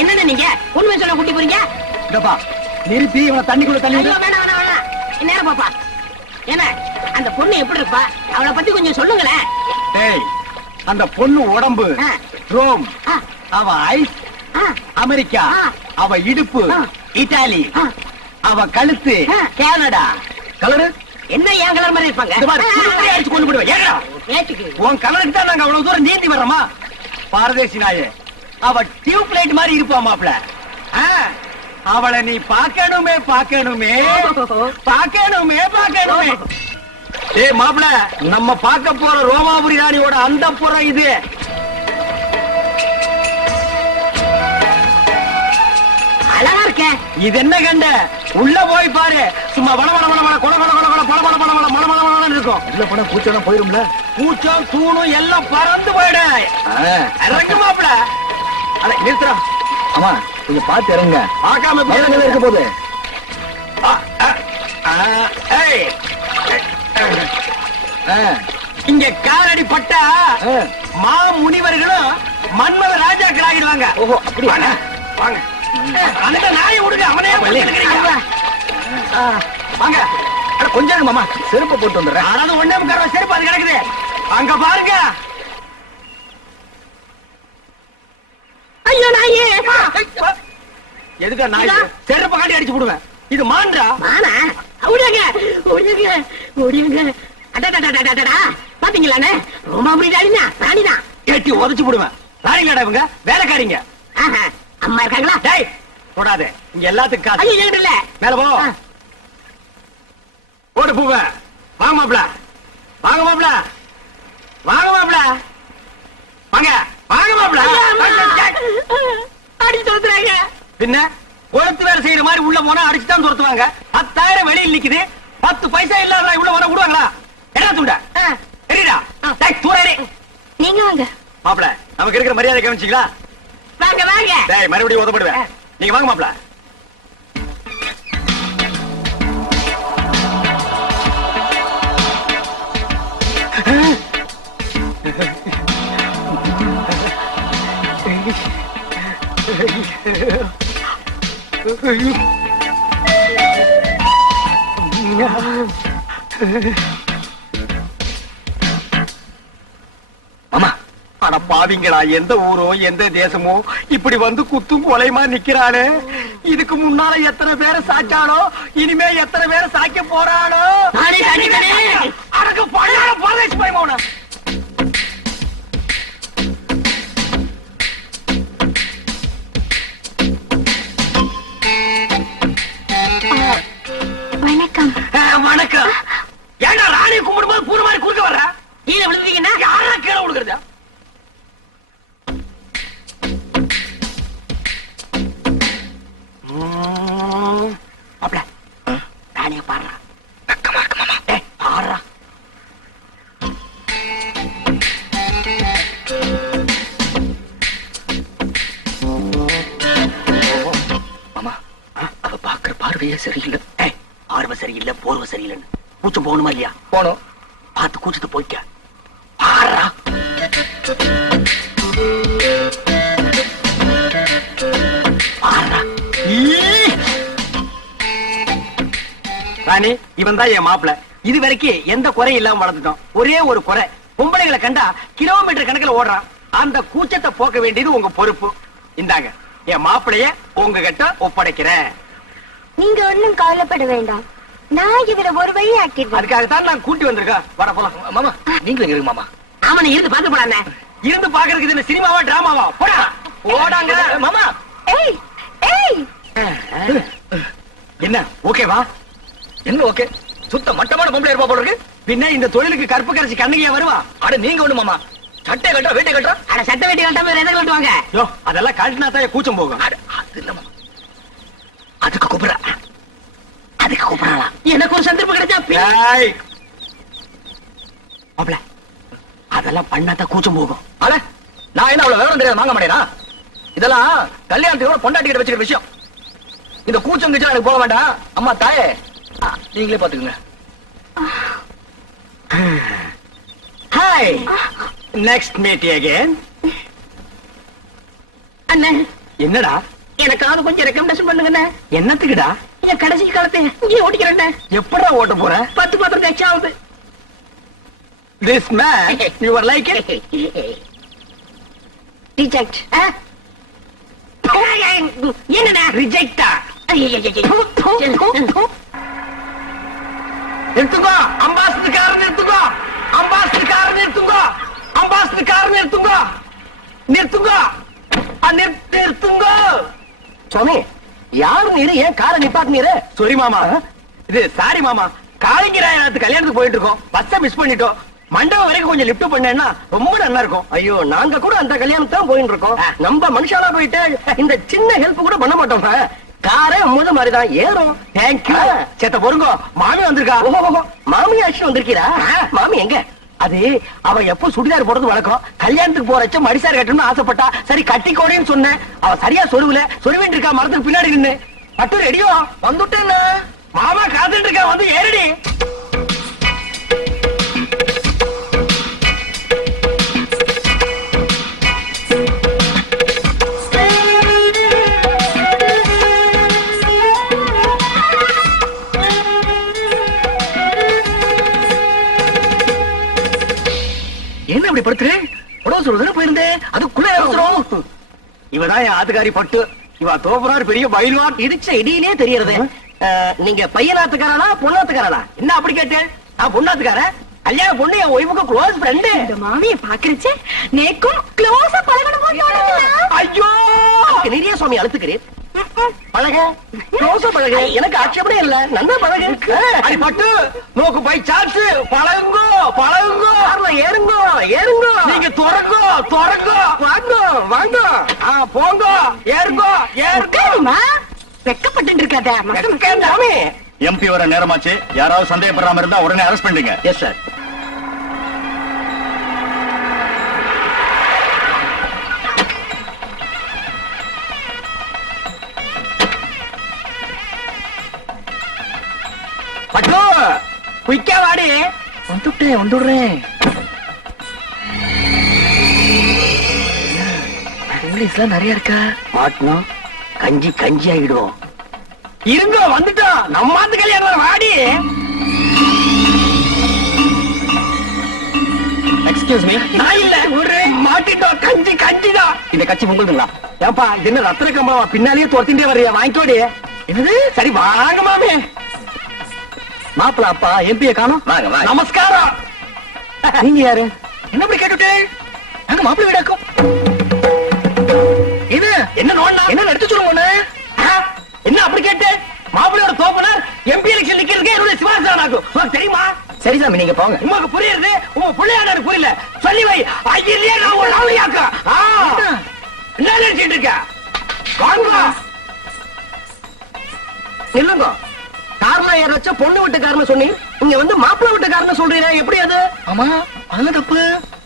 என்னன்னு நீங்க உண்மை சொல்ல கூட்டி போறீங்க? நிறுத்தி இவனை தண்ணிக்குள்ள தள்ளி வேணாம் வேணாம் வேணாம். நேரம் பாப்பா. என்ன அந்த பொண்ணு எப்படி இருப்பா? அவளை பத்தி கொஞ்சம் சொல்லுங்களேன். டேய், அந்த பொண்ணு உடம்பு ரோம், அவ ஐஸ் அமெரிக்கா, அவ இடுப்பு இத்தாலி, அவ கழுத்து கனடா. கலரு என்ன ஏன் கலர் மாதிரி இருப்பாங்க? அடிச்சு கொண்டு போடுவேன். உன் கலருக்கு தான் நாங்க அவ்வளவு தூரம் நீந்தி வர்றோமா? பாரதேசி நாயே, அவ டியூப் லைட் மாதிரி இருப்பா மாப்ள. அவளை நீ பாக்கணுமே பாக்கணுமே பாக்கணுமே பாக்கணுமே. ஏய் மாப்ள, நம்ம பார்க்க போற ரோமாபுரி ராணியோட அந்த புறம் இது. அழகா இருக்க. இது என்ன கண்ட? உள்ள போய் பாரு. சும்மா வள வள வள வள கொல கொல கொல கொல பள பள பள பள மள மள மளன்னு இருக்கும். உள்ள போனா பூச்செல்லாம் போயிரும்ல. பூச்சம் தூணும் எல்லாம் பறந்து போயிடு. இறங்கு மாப்ள. அட நிறுத்துறா. அம்மா கொஞ்சம் பார்த்து இறங்க. பார்க்காம மேல இருக்க போகுது. இங்க காலடி பட்டா மா முனிவர்களும் மன்மத ராஜாக்கள் ஆகிடுவாங்க. ஓஹோ, அப்படி வாங்க வாங்க. அந்த நாயை விடுங்க, அவனே வாங்க. கொஞ்சம் மாமா செருப்பை போட்டு வந்துடுறேன். ஆனாலும் ஒன்னே முக்கார செருப்பு அது கிடக்குது. அங்க பாருங்க. ஐயோ நாயே. எதுக்கா நாய்? செருப்பை காட்டி அடிச்சு போடுவேன். இது மான்றா? மானா? ஓடியாங்க ஓடியாங்க ஓடியாங்க. அடடடடடடடா, பாத்தீங்களானே? ரோமாபுரி ராணினா ராணிதான். ஏட்டி உதச்சு போடுவேன். ராணிங்கடா இவங்க, வேலைக்காரிங்க. அம்மா இருக்காங்களா? டேய் போடாதே, இங்க எல்லாத்துக்கும் காசு. ஐயோ இல்ல. மேல போ. ஓடு பூவ. வாங்க மாப்ள, வாங்க மாப்ள, வாங்க மாப்ள, வாங்க வாங்க மாப்ள. அடிச்சு துரத்துறாங்க. பின்ன கொளுத்து வேலை செய்யற மாதிரி உள்ள போனா அடிச்சுதான் துரத்துவாங்க. 10,000 வெளியில் நிக்குது. 10 பைசா இல்லாத உள்ள போனா விடுவாங்களா? என்ன துண்ட தெரியுதா? தூரே நீங்க வாங்க மாப்ள. நமக்கு இருக்கிற மரியாதை கவனிச்சீங்களா? வாங்க வாங்க. டேய் மறுபடியும் உதப்படுவேன். நீங்க வாங்க மாப்ள. மாமா, அட பாவிங்களா, எந்த ஊரோ எந்த தேசமோ இப்படி வந்து குத்தும் கொலைமா நிக்கிறானே. இதுக்கு முன்னால எத்தனை பேரை சாச்சானோ, இனிமே எத்தனை பேரை சாய்க்க போறானோ. அடக்கு பழைய பரதேசி பயமான. வணக்கம். வணக்கம். ஏன்னா ராணியை கும்பிடும்போது பூர மாதிரி குறுக்க வர்ற? கீழே விழுந்தீங்கன்னா யாரா கீழே விழுகிறது? அப்பட ராணிய பாடுறா. வெக்கமா இருக்கு மாமா. பாடுறா. மாமா, அவ பாக்குற பார்வையே சரியில்லை. பார்வை சரியில்லை, போர்வை சரியில்லைன்னு கூச்சம் போகணுமா இல்லையா? போனோம். பார்த்து கூச்சத்தை போய்க்க. பாடுறா. பாடுறா. ராணி, இவன் தான் என் மாப்பிள. இது வரைக்கும் எந்த குறையும் இல்லாம வளர்த்துட்டோம். ஒரே ஒரு குறை, பொம்பளைகளை கண்டா கிலோமீட்டர் கணக்கில் ஓடுறான். அந்த கூச்சத்தை போக்க வேண்டியது உங்க பொறுப்பு. இந்தாங்க என் மாப்பிளைய உங்ககிட்ட ஒப்படைக்கிறேன். நீங்க ஒண்ணும் கவலைப்பட வேண்டாம், நான் இதுல ஒரு வழி ஆக்கிடுறேன். அதுக்காகத்தான் நான் கூட்டி வந்திருக்கேன். வர போலாம். மாமா நீங்களும் இருக்கு மாமா. அவனை இருந்து பார்த்து போடானே. இருந்து பாக்குறதுக்கு இது சினிமாவா டிராமாவா? போடா போடாங்க மாமா. ஏய் ஏய், என்ன ஓகேவா? என்ன ஓகே? சுத்த மட்டமான பொம்பளை இருப்பா போல இருக்கு. பின்ன இந்த தொழிலுக்கு கற்பு கரைச்சி கண்ணுகையா வருவா? அட நீங்க ஒண்ணு மாமா, சட்டை கட்டா வேட்டை கட்டா. அட சட்டை வேட்டி கட்டாம வேற எதை கட்டுவாங்க? யோ, அதெல்லாம் கழட்டினா தான் கூச்சம் போகும். அது இல்ல மாமா, அதுக்கு கூப்பிடுறா. அதுக்கு கூப்பிடலாம். எனக்கு ஒரு சந்தர்ப்பம் கிடைச்சா மாப்ள, அதெல்லாம் பண்ணாதான் கூச்சம் போகும். அட நான் என்ன அவ்வளவு விவரம் தெரியாது வாங்க மாட்டேனா? இதெல்லாம் கல்யாணத்துக்கு பொண்டாட்டிக்கிட்ட வச்சுக்கிற விஷயம். இந்த கூச்சம் கிச்சம் எனக்கு போக வேண்டாம். அம்மா தாயே, நீங்களே பாத்துக்கங்க. Hi, next meet again. அண்ணன் என்னடா? எனக்காவது கொஞ்சம் ரெக்கமெண்டேஷன் பண்ணுங்கண்ணே. என்னத்துக்குடா? என் கடைசி காலத்தை இங்கே ஓட்டிக்கிறேன். எப்படா ஓட்ட போற? 10 மாதம் கழிச்சு ஆகுது. This man, you are like it? Reject. என்னடா ரிஜெக்டா? நிறுத்துங்கோ, அம்பாசிடர் கார் நிறுத்துங்கோ, அம்பாசிடர் கார் நிறுத்துங்கோ, அம்பாசிடர் கார் நிறுத்துங்கோ, நிறுத்துங்கோ, நிறுத்துங்கோ. சுவாமி, யாரு நீரு? ஏன் காரை நிப்பாட்டினீரு? சாரி மாமா, இது சாரி மாமா. காளிங்கராயத்து கல்யாணத்துக்கு போயிட்டு இருக்கோம், பஸ்ஸை மிஸ் பண்ணிட்டோம். மண்டபம் வரைக்கும் கொஞ்சம் லிப்ட் பண்ணேன்னா ரொம்ப நல்லா இருக்கும். ஐயோ, நாங்க கூட அந்த கல்யாணத்துக்கு தான் போயிட்டு இருக்கோம். நம்ம மனுஷாலா போயிட்டு இந்த சின்ன ஹெல்ப் கூட பண்ண மாட்டோம். காரே முத மாதிரிதான் ஏறும். தேங்க்யூ. சேத்த பொறுங்கோ, மாமி வந்திருக்கா. ஓஹோ, மாமி ஆட்சி வந்திருக்கீரா? மாமி எங்க? அது அவ எப்ப சுடிதார் போடுறது வழக்கம். கல்யாணத்துக்கு போறச்ச மடிசார் கட்டணும்னு ஆசைப்பட்டா. சரி கட்டிக்கோடின்னு சொன்னேன். அவ சரியா சொருவல, சொருவின்னு இருக்கா மரத்துக்கு பின்னாடி நின்னு. பட்டு ரெடியோ? வந்துட்டேன்னா மாமா காத்துட்டு இருக்கா, வந்து ஏறடி. என்ன இப்படி படுத்துறேன்? உடம்பு சொல்றதுன்னு போயிருந்தேன். அதுக்குள்ள அவசரம். இவதான் என் ஆத்துக்காரி பட்டு. இவ தோப்புறாரு பெரிய பயில்வான். இடிச்ச இடியிலே தெரியறது. நீங்க பையனாத்துக்காரனா பொண்ணாத்துக்காரனா? என்ன அப்படி கேட்டேன்? நான் பொண்ணாத்துக்காரன். கல்யாண பொண்ணு என் ஒய்ஃபுக்கு க்ளோஸ் ஃப்ரெண்டு. இந்த மாமியை பாக்குறச்சே நேக்கும் க்ளோஸா பழகணும். ஐயோ, நிறைய சுவாமி அழுத்துக்கிறேன். பழக, க்ளோஸா பழக. எனக்கு ஆட்சேபமே இல்ல, நல்லா பழக. அடி பட்டு, நோக்கு பை சான்ஸ். பழகுங்கோ, பழகுங்கோ. கார்ல ஏறுங்கோ, ஏறுங்கோ. நீங்க துறங்கோ, துறங்கோ. வாங்கோ, வாங்கோ. போங்கோ, ஏறுங்கோ, ஏறுங்கோ. வெக்கப்பட்டு இருக்காத. சாமி. எம்பி வர நேரமாச்சு. யாராவது சந்தேகப்படாம இருந்தா உடனே அரெஸ்ட் பண்ணுங்க. Yes sir. பட்டு, குயிக்கா வாடி. வந்துட்டேன், வந்துடுறேன். இங்கிலீஷ்லாம் நிறைய இருக்கா? மாட்டணும், கஞ்சி கஞ்சி ஆகிடுவோம். இருங்கோ, வந்துட்டோம். நம்மாத்து கல்யாணம் வாடி. Excuse me. நான் இல்ல, ஒரு மாட்டிட்டோம். கஞ்சி கஞ்சிதான். இந்த கட்சி உங்களுதுங்களா? ஏன்பா, இது என்ன ரத்தன கம்பளமா? பின்னாலேயே துரத்திட்டே வர்றியா? வாங்கிக்கோடி. என்னது? சரி வாங்க மாமே. மாப்பிள அப்பா எம்பியை காணோம். வாங்க வாங்க. நமஸ்காரம். நீங்க யாரு? என்ன இப்படி கேட்டுட்டு? நாங்க மாப்பிள வீடாக்கும். இது என்ன நோண்டா? என்ன எடுத்து சொல்லுங்க. என்ன அப்படி கேட்டு? மாப்பிள்ளையோட தோப்பனார் எம்பி எலெக்ஷன் நிக்கிறதுக்கு என்னுடைய சிவாசனாக்கும். உனக்கு தெரியுமா? சரி சாமி, நீங்க போங்க. உனக்கு புரியுது, உங்க பிள்ளையாட எனக்கு புரியல. சொல்லி வை. ஐயிலே நான் ஒரு ரவுடியாக்க. என்ன நினைச்சிட்டு இருக்க? வாங்க. இல்லங்க, கார்ல ஏறச்ச பொண்ணு வீட்டுக்காரன்னு சொன்னீங்க. இங்க வந்து மாப்பிள்ளை வீட்டுக்காரன்னு சொல்றீங்க. எப்படி அது? ஆமா, அது தப்பு.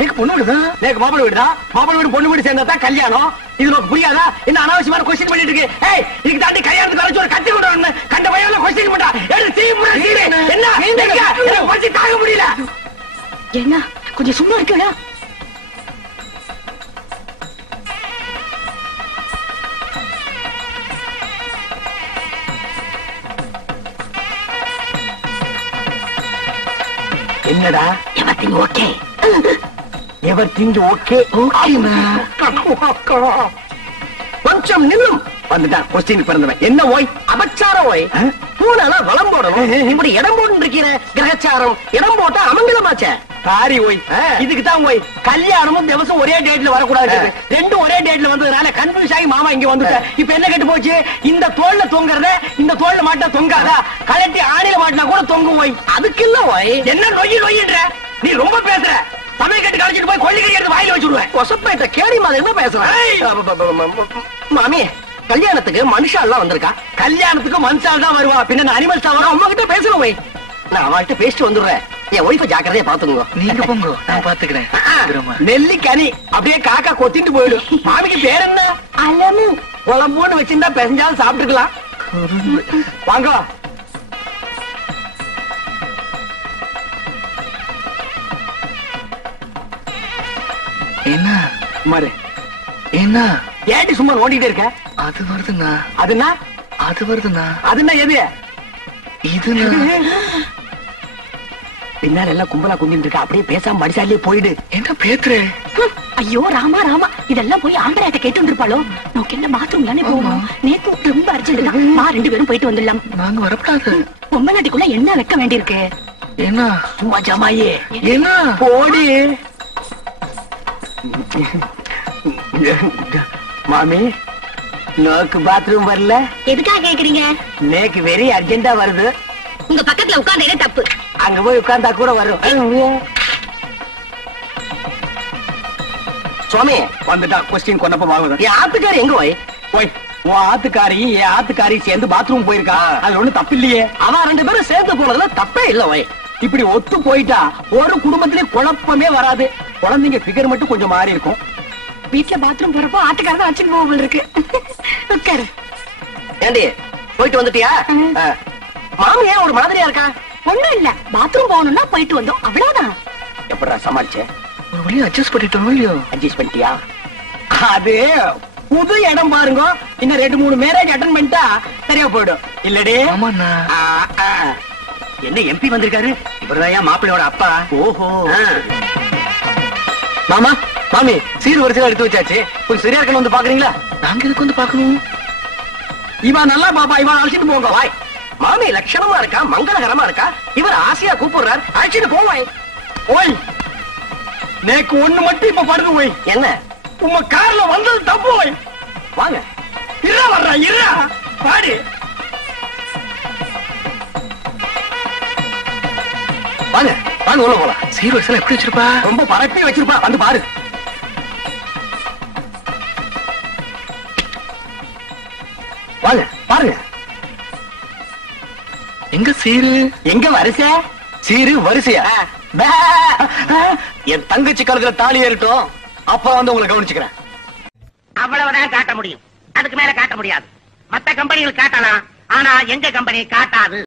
எனக்கு பொண்ணு வீடுதான். நேக்கு மாப்பிள்ளை வீடுதான். மாப்பிள்ளை வீடு பொண்ணு வீடு சேர்ந்தா தான் கல்யாணம். இது உனக்கு புரியாதா? என்ன அனாவசியமான கொஸ்டின் பண்ணிட்டு இருக்கு? ஏய், இதுக்கு தாண்டி கல்யாணத்துக்கு வரைச்சு ஒரு கட்டி விடணும்னு கண்ட பையன்ல கொஸ்டின் பண்ணா. எடுத்து தீ புற சீடு. என்ன? எனக்கு பசி தாங்க முடியல. என்ன கொஞ்சம் சும்மா இருக்கா? என்னடா? எவத்திங் ஓகே. Everything okay. ஓகேண்ணா. கொஞ்சம் நில்லும். வந்துட்டான் கொஸ்டின் பிறந்தவன். என்ன ஓய்? அபச்சார ஓய். பூனால வளம் போடணும். இப்படி இடம் போட்டு இருக்கிற கிரகச்சாரம். இடம் போட்டா அமங்கலமாச்சே. சாரி ஓய். இதுக்கு தான் ஓய். கல்யாணமும் திவசம் ஒரே டேட்ல வரக்கூடாது. ரெண்டும் ஒரே டேட்ல வந்ததுனால கன்ஃபியூஸ் ஆகி மாமா இங்க வந்துட்டேன். இப்ப என்ன கேட்டு போச்சு? இந்த தோல்ல தொங்குறத இந்த தோல்ல மாட்டா தொங்காதா? கலட்டி ஆணில மாட்டினா கூட தொங்கும் ஓய். அதுக்கு இல்ல ஓய். என்ன நொய்யி நொய்யின்ற? நீ ரொம்ப பேசுற. தமிழ் கட்டு கழிச்சிட்டு போய் கொள்ளிக்கறி எடுத்து வாயில வச்சுடுவேன். கொசப்பேட்ட கேடி மாதிரி என்ன பேசுறேன்? மாமி, கல்யாணத்துக்கு மனுஷா எல்லாம் வந்திருக்கா. கல்யாணத்துக்கு மனுஷால் தான் வருவா. பின்ன அனிமல்ஸ் தான் வரும். உங்க கிட்ட பேசணும் ஓய். நான் அவள்கிட்ட பேசிட்டு வந்துடுறேன். என் ஒய்ஃபை ஜாக்கிரதையா பாத்துங்க. நீங்க போங்க, நான் பாத்துக்கிறேன். நெல்லிக்கனி அப்படியே காக்கா கொத்திட்டு போயிடும். மாமிக்கு பேர் என்ன? அலமு. குழம்புன்னு வச்சிருந்தா பெசஞ்சாலும் சாப்பிட்டுக்கலாம். வாங்க. என்ன மாறு. என்ன ஏடி சும்மா ஓடிட்டே இருக்க? அது வருதுண்ணா, அதுனா அது வருதுண்ணா, அதுனா எது? இதுண்ணா. பின்னால எல்லாம் கும்பலா குந்திட்டு இருக்க, அப்படியே பேசாம மடிசாலே போயிடு. என்ன பேத்துறே? ஐயோ ராமா ராமா, இதெல்லாம் போய் ஆம்பளையாட்ட கேட்டு வந்திருப்பாளோ. நமக்கு என்ன பாத்ரூம் தானே போகணும். நேத்து ரொம்ப அர்ஜென்ட் தான். நான் 2 பேரும் போயிட்டு வந்துடலாம். நாங்க வரப்படாது. பொம்மநாட்டிக்குள்ள என்ன வைக்க வேண்டியிருக்கு? என்ன சும்மா ஜமாயே என்ன போடி. மாமி, நோக்கு பாத்ரூம் வரல? எதுக்காக கேக்குறீங்க? நேக்கு வெரி அர்ஜென்டா வருது. உங்க பக்கத்துல உட்கார்ந்தே தப்பு. அங்க போய் உட்கார்ந்தா கூட வரும். சுவாமி வந்துட்டா கொஸ்டின் கொண்டப்ப வாங்குது. என் ஆத்துக்காரி எங்க போய்? போய் உன் ஆத்துக்காரி என் ஆத்துக்காரி சேர்ந்து பாத்ரூம் போயிருக்கா. அது ஒண்ணு தப்பு இல்லையே. அவன் 2 பேரும் சேர்ந்து போனதுல தப்பே இல்ல வை. இப்படி ஒத்து போயிட்டா ஒரு குடும்பத்திலே குழப்பமே வராது. குழந்தைங்க பிகர் மட்டும் கொஞ்சம் மாறி இருக்கும். வீட்டுல பாத்ரூம் போறப்போ ஆட்டுக்காரதான் வச்சுட்டு போக இருக்கு. உட்காரு. ஏண்டி போயிட்டு வந்துட்டியா? மாமி ஏன் ஒரு மாதிரியா இருக்கா? ஒண்ணும் இல்ல, பாத்ரூம் போகணும்னா போயிட்டு வந்தோம், அவ்வளவுதான். எப்படா சமாளிச்ச? ஒரு வழியா அட்ஜஸ்ட் பண்ணிட்டோம் இல்லையோ? அட்ஜஸ்ட் பண்ணிட்டியா? அது புது இடம் பாருங்க. இன்னும் 2-3 மேரேஜ் அட்டன் பண்ணிட்டா சரியா போயிடும். இல்லடே? ஆமாண்ணா. என்ன எம்பி வந்திருக்காரு? இவர்தான் மாப்பிள்ளையோட அப்பா. ஓஹோ. மாமா மாமி சீர் வரிசையில எடுத்து வச்சாச்சு. கொஞ்சம் சரியா இருக்கணும், வந்து பாக்குறீங்களா? நாங்க எதுக்கு வந்து பாக்கணும்? இவன் நல்லா பாப்பா, இவன் அழைச்சிட்டு போங்க. வாய். மாமி லட்சணமா இருக்கா, மங்களகரமா இருக்கா. இவர் ஆசையா கூப்பிடுறார், அழைச்சிட்டு போவாய். ஓய், நேக்கு ஒண்ணு மட்டும் இப்ப படுது. ஓய், என்ன உங்க கார்ல வந்தது தப்பு. ஓய், வாங்க. இரா வர்றா, இரா பாடி. வாங்க வாங்க உள்ள போலாம். சீர் வரிசையில எப்படி வச்சிருப்பா? ரொம்ப பரப்பி வச்சிருப்பா, வந்து பாரு. வாங்க பாருங்க. எங்க சீரு? எங்க வரிசை? சீரு வரிசையா? பே. என் தங்கச்சி காலத்துல தாலி ஏறிட்டோம், அப்புறம் வந்து உங்களை கவனிச்சுக்கிறேன். அவ்வளவுதான் காட்ட முடியும், அதுக்கு மேல காட்ட முடியாது. மத்த கம்பெனிகள் காட்டலாம், ஆனா எங்க கம்பெனி காட்டாது.